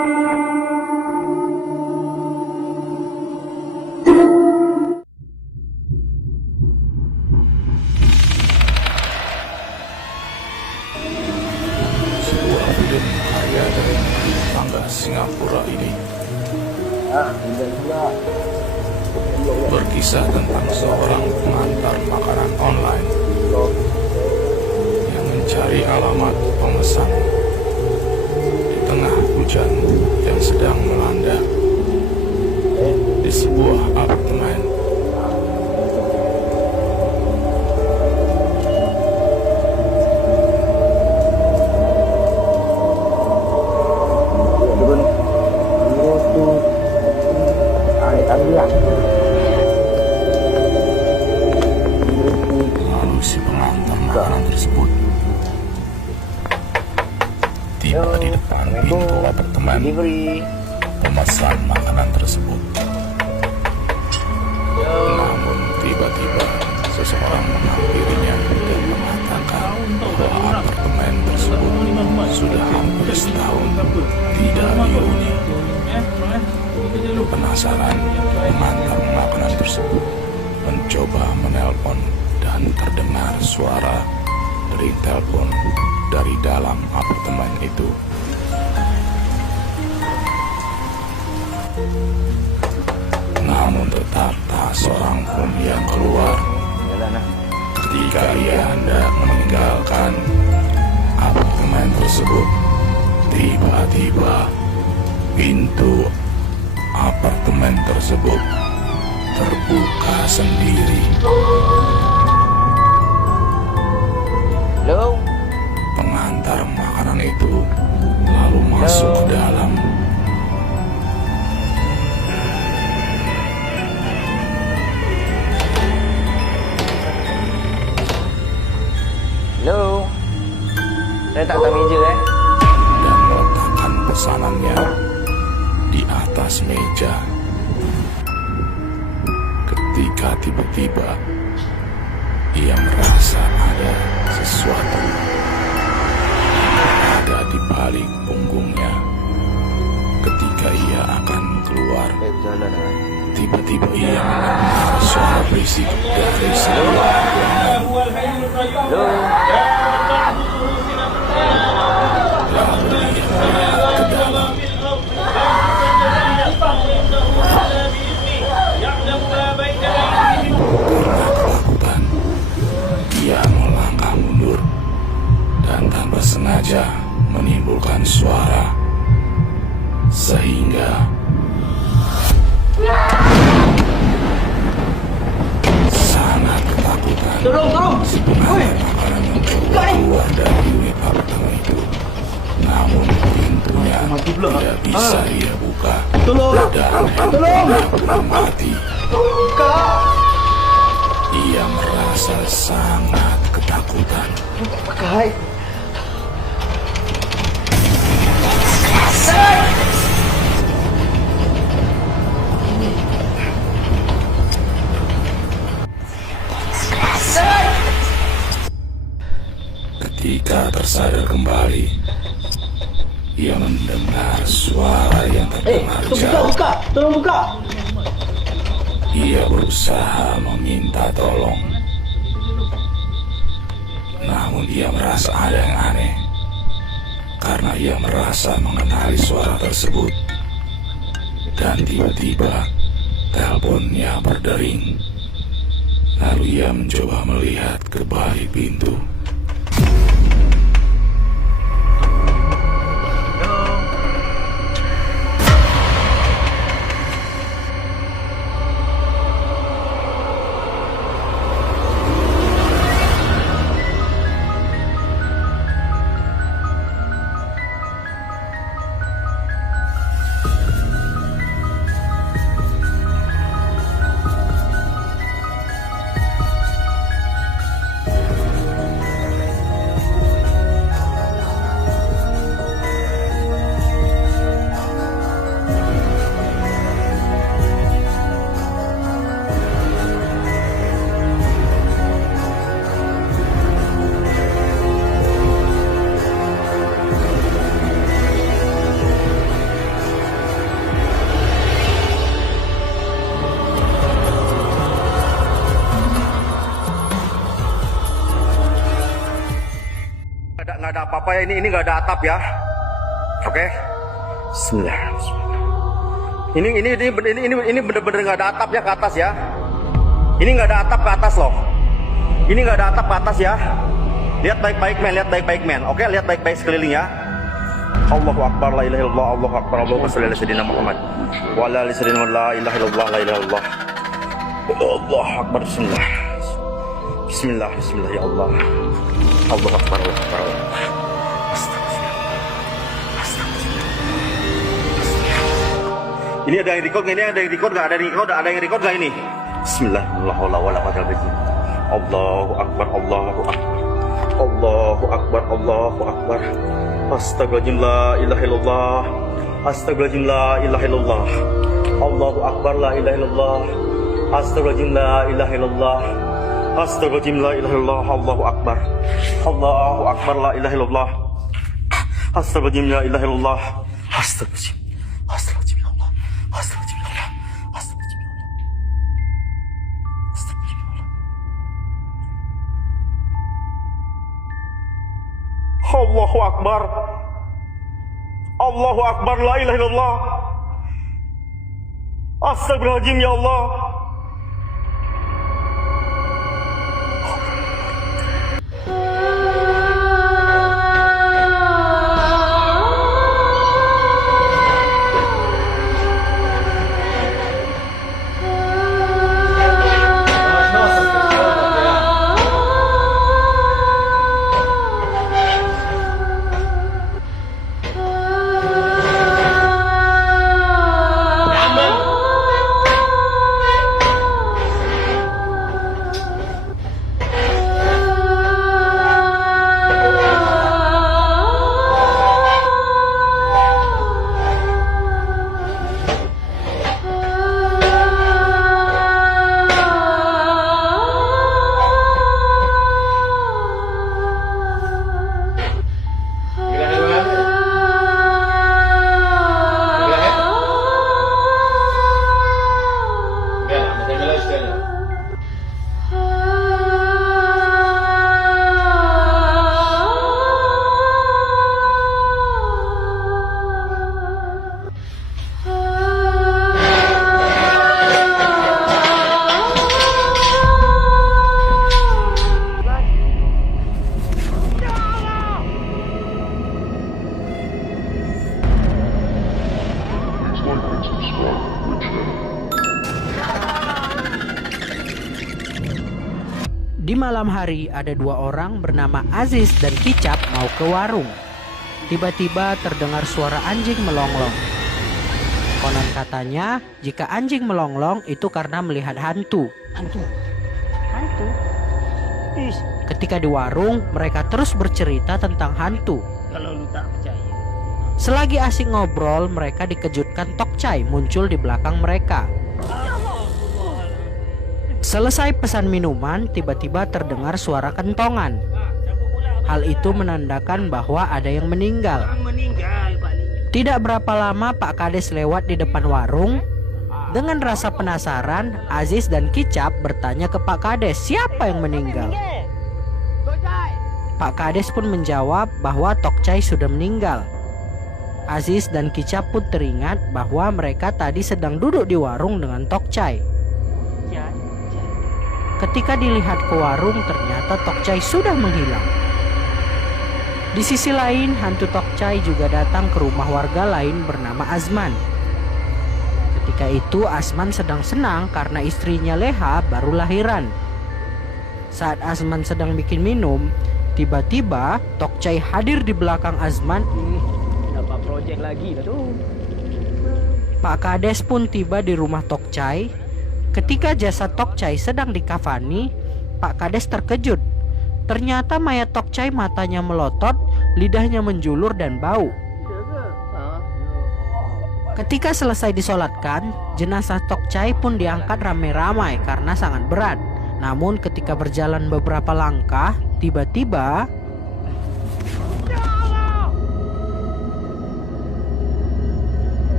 Sebuah film karya dari tangga Singapura ini berkisah tentang seorang pengantar makanan online yang mencari alamat pemesan di tengah hujan yang sedang melanda di sebuah apartemen. Lalu si pengantar makanan tersebut tiba di depan pintu apartemen pemesan makanan tersebut. Namun tiba-tiba seseorang menghampirinya dan mengatakan bahwa apartemen tersebut sudah hampir setahun tidak dihuni. Penasaran, pengantar makanan tersebut mencoba menelpon dan terdengar suara dari telepon dari dalam apartemen itu. Namun tetap tak seorang pun yang keluar. Ketika ia hendak meninggalkan apartemen tersebut, tiba-tiba pintu apartemen tersebut terbuka sendiri. Halo? Pengantar makanan itu lalu masuk ke dalam. Halo? Saya tak tahu meja Dan meletakkan pesanannya di atas meja. Ketika tiba-tiba ia merasa ada sesuatu ada di balik punggungnya. Ketika ia akan keluar, tiba-tiba ia mendengar suara berisik dari sebuah ruangan. Lalu ia melihat ke dalam. Karena ketakutan, ia melangkah mundur dan tanpa sengaja menimbulkan suara, sehingga sangat ketakutan. Si pengantar makanan mencoba keluar dari unit apartemen itu, namun pintunya tidak bisa ia buka dan handphonenya pun mati. Ia merasa sangat ketakutan. Ketika tersadar kembali, ia mendengar suara yang terdengar jauh. Tolong buka. Ia berusaha meminta tolong, namun ia merasa ada yang aneh karena ia merasa mengenali suara tersebut. Dan tiba-tiba teleponnya berdering. Lalu ia mencoba melihat ke balik pintu. nggak ada apa-apa ya, ini nggak ada atap ya. Oke. Bismillah. Ini bener-bener nggak ada atap ya ke atas ya. Ini nggak ada atap ke atas loh. Ini nggak ada atap ke atas ya. Lihat baik-baik men, lihat baik-baik men. Oke, lihat baik-baik sekeliling ya. Allahu Akbar, la ilaha illallah, Allahu Akbar, Allahumma shalli ala sayyidina Muhammad wa ala ali sayyidina la ilaha illallah, la ilaha illallah. Allahu Akbar, bismillah. Bismillah, bismillah ya Allah. Allahu Akbar, Allahu Akbar. Ini ada yang record nggak? Ini ada yang record nggak? Ada yang record nggak ini? Bismillah, Allahu Akbar, Allahu Akbar, Allahu Akbar, Allahu Akbar. Astagfirullahaladzim, la ilaha illallah. Astagfirullahaladzim, la ilaha illallah. Allahu Akbar, la ilaha illallah. Astagfirullahaladzim, la ilaha illallah. Astagfirullahaladzim, la ilaha illallah. Allahu Akbar, Allahu Akbar, la ilaha illallah. Astagfirullahaladzim, la ilaha illallah. Astagfirullahaladzim, astagfirullahaladzim ya Allah. Astagfirullahaladzim ya Allah. Astagfirullahaladzim ya Allah. Astagfirullahaladzim ya Allah. Allahu Akbar, Allahu Akbar, la ilaha illallah. Astagfirullahaladzim ya Allah. Di malam hari ada dua orang bernama Aziz dan Kicap mau ke warung. Tiba-tiba terdengar suara anjing melonglong. Konon katanya jika anjing melonglong itu karena melihat hantu. Hantu? Ketika di warung mereka terus bercerita tentang hantu. Kalau lu tak percaya. Selagi asik ngobrol mereka dikejutkan Tokcai muncul di belakang mereka. Selesai pesan minuman, tiba-tiba terdengar suara kentongan. Hal itu menandakan bahwa ada yang meninggal. Tidak berapa lama Pak Kades lewat di depan warung. Dengan rasa penasaran, Aziz dan Kicap bertanya ke Pak Kades siapa yang meninggal. Pak Kades pun menjawab bahwa Tokcai sudah meninggal. Aziz dan Kicap pun teringat bahwa mereka tadi sedang duduk di warung dengan Tokcai. Ketika dilihat ke warung, ternyata Tokcai sudah menghilang. Di sisi lain, hantu Tokcai juga datang ke rumah warga lain bernama Azman. Ketika itu Azman sedang senang karena istrinya Leha baru lahiran. Saat Azman sedang bikin minum, tiba-tiba Tokcai hadir di belakang Azman. Dapat project lagi dah tu. Pak Kades pun tiba di rumah Tokcai. Ketika jasad Tokcai sedang dikafani, Pak Kades terkejut. Ternyata mayat Tokcai matanya melotot, lidahnya menjulur dan bau. Ketika selesai disolatkan, jenazah Tokcai pun diangkat ramai-ramai karena sangat berat. Namun ketika berjalan beberapa langkah, tiba-tiba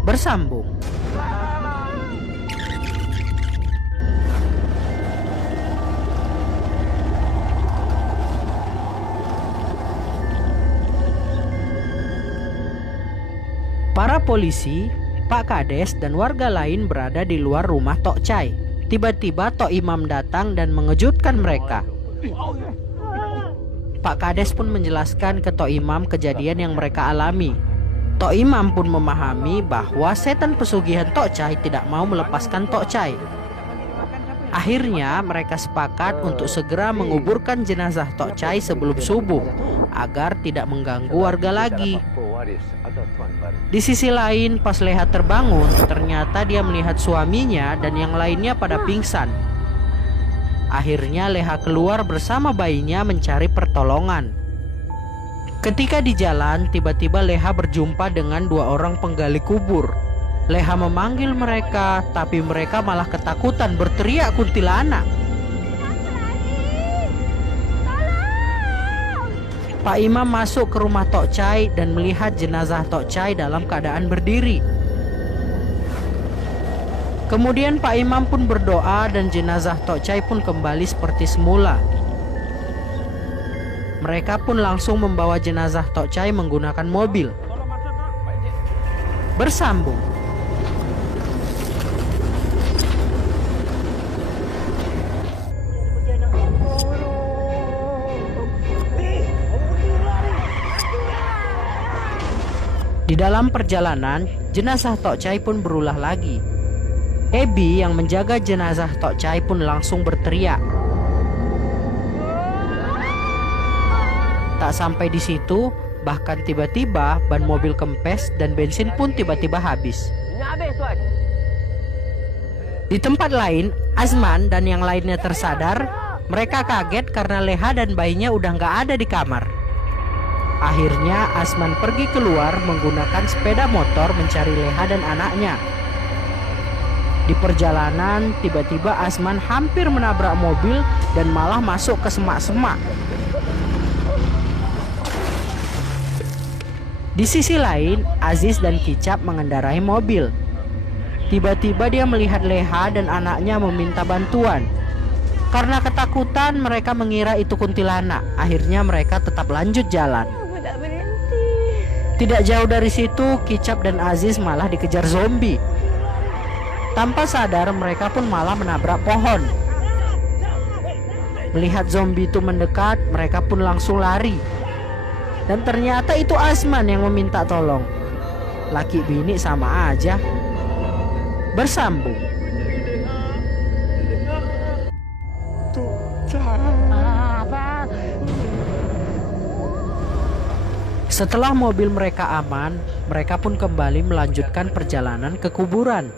bersambung. Para polisi, Pak Kades, dan warga lain berada di luar rumah Tok Chai. Tiba-tiba Tok Imam datang dan mengejutkan mereka. Pak Kades pun menjelaskan ke Tok Imam kejadian yang mereka alami. Tok Imam pun memahami bahwa setan pesugihan Tok Chai tidak mau melepaskan Tok Chai. Akhirnya mereka sepakat untuk segera menguburkan jenazah Tok Chai sebelum subuh agar tidak mengganggu warga lagi. Di sisi lain, pas Leha terbangun, ternyata dia melihat suaminya dan yang lainnya pada pingsan. Akhirnya Leha keluar bersama bayinya mencari pertolongan. Ketika di jalan, tiba-tiba Leha berjumpa dengan 2 orang penggali kubur. Leha memanggil mereka, tapi mereka malah ketakutan berteriak kuntilanak. Pak Imam masuk ke rumah Tok Chai dan melihat jenazah Tok Chai dalam keadaan berdiri. Kemudian Pak Imam pun berdoa dan jenazah Tok Chai pun kembali seperti semula. Mereka pun langsung membawa jenazah Tok Chai menggunakan mobil. Bersambung. Di dalam perjalanan, jenazah Tok Chai pun berulah lagi. Ebi yang menjaga jenazah Tok Chai pun langsung berteriak. Tak sampai di situ, bahkan tiba-tiba ban mobil kempes dan bensin pun tiba-tiba habis. Di tempat lain, Azman dan yang lainnya tersadar. Mereka kaget karena Leha dan bayinya udah gak ada di kamar. Akhirnya Azman pergi keluar menggunakan sepeda motor mencari Leha dan anaknya. Di perjalanan, tiba-tiba Azman hampir menabrak mobil dan malah masuk ke semak-semak. Di sisi lain, Aziz dan Kicap mengendarai mobil. Tiba-tiba dia melihat Leha dan anaknya meminta bantuan. Karena ketakutan, mereka mengira itu kuntilanak. Akhirnya mereka tetap lanjut jalan. Tidak jauh dari situ, Kicap dan Aziz malah dikejar zombie. Tanpa sadar, mereka pun malah menabrak pohon. Melihat zombie itu mendekat, mereka pun langsung lari. Dan ternyata itu Azman yang meminta tolong. Laki bini sama aja. Bersambung. Setelah mobil mereka aman, mereka pun kembali melanjutkan perjalanan ke kuburan.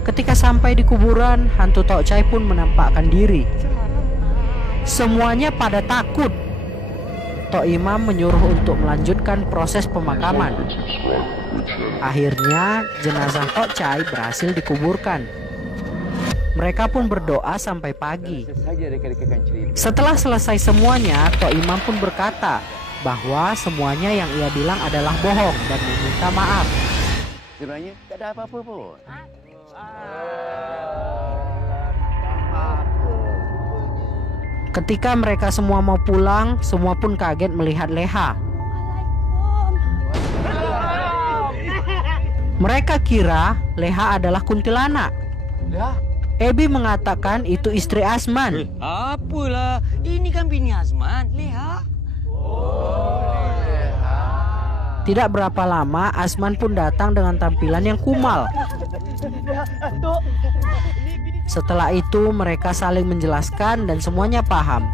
Ketika sampai di kuburan, hantu Tok Chai pun menampakkan diri. Semuanya pada takut. Tok Imam menyuruh untuk melanjutkan proses pemakaman. Akhirnya, jenazah Tok Chai berhasil dikuburkan. Mereka pun berdoa sampai pagi. Setelah selesai semuanya, Tok Imam pun berkata bahwa semuanya yang ia bilang adalah bohong dan meminta maaf. Sebenarnya tak ada apa-apa pun. Ketika mereka semua mau pulang, semua pun kaget melihat Leha. Mereka kira Leha adalah kuntilanak. Ebi mengatakan itu istri Azman. Apalah, ini kan bini Azman, Leha. Tidak berapa lama, Azman pun datang dengan tampilan yang kumal. Setelah itu, mereka saling menjelaskan dan semuanya paham.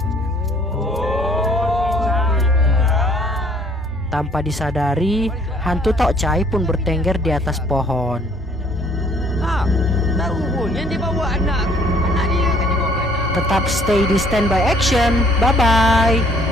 Tanpa disadari, hantu Tok Chai pun bertengger di atas pohon. Tak hubungnya dia bawa anak dia kan dia bawa anak. Tetap stay di Standby Action. Bye-bye.